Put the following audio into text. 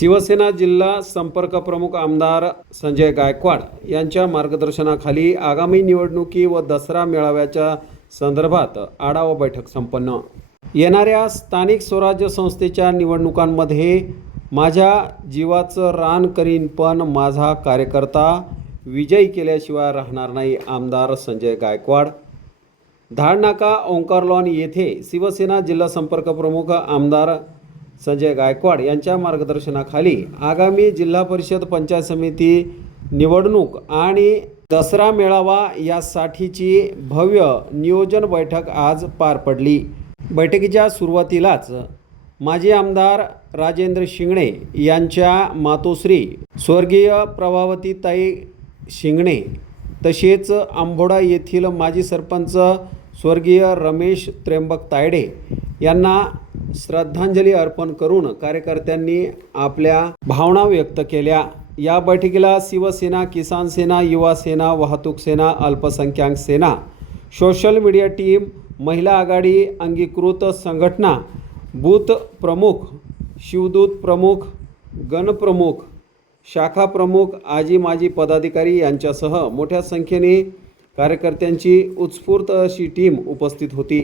शिवसेना जिल्हा संपर्क प्रमुख आमदार संजय गायकवाड यांच्या मार्गदर्शनाखाली आगामी निवडणुकी व दसरा मेळाव्याच्या संदर्भात आढावा बैठक संपन्न. येणाऱ्या स्थानिक स्वराज्य संस्थेच्या निवडणुकांमध्ये माझ्या जीवाचं रान करीन पण माझा कार्यकर्ता विजयी केल्याशिवाय राहणार नाही आमदार संजय गायकवाड. धाडनाका ओंकार लॉन येथे शिवसेना जिल्हा संपर्क प्रमुख आमदार संजय गायकवाड यांच्या मार्गदर्शनाखाली आगामी जिल्हा परिषद पंचायत समिती निवडणूक आणि दसरा मेळावा यासाठीची भव्य नियोजन बैठक आज पार पडली. बैठकीच्या सुरुवातीलाच माजी आमदार राजेंद्र शिंगणे यांच्या मातोश्री स्वर्गीय प्रभावतीताई शिंगणे तसेच आंबोडा येथील माजी सरपंच स्वर्गीय रमेश त्र्यंबक तायडे यांना श्रद्धांजली अर्पण करून कार्यकर्त्यांनी आपल्या भावना व्यक्त केल्या. या बैठकीला शिवसेना किसान सेना युवा सेना वाहतूक सेना अल्पसंख्याक सेना सोशल मीडिया टीम महिला आघाडी अंगीकृत संघटना बूथ प्रमुख शिवदूत प्रमुख गणप्रमुख शाखा प्रमुख आजी माजी पदाधिकारी यांच्यासह मोठ्या संख्येने कार्यकर्त्यांची उत्स्फूर्त अशी टीम उपस्थित होती.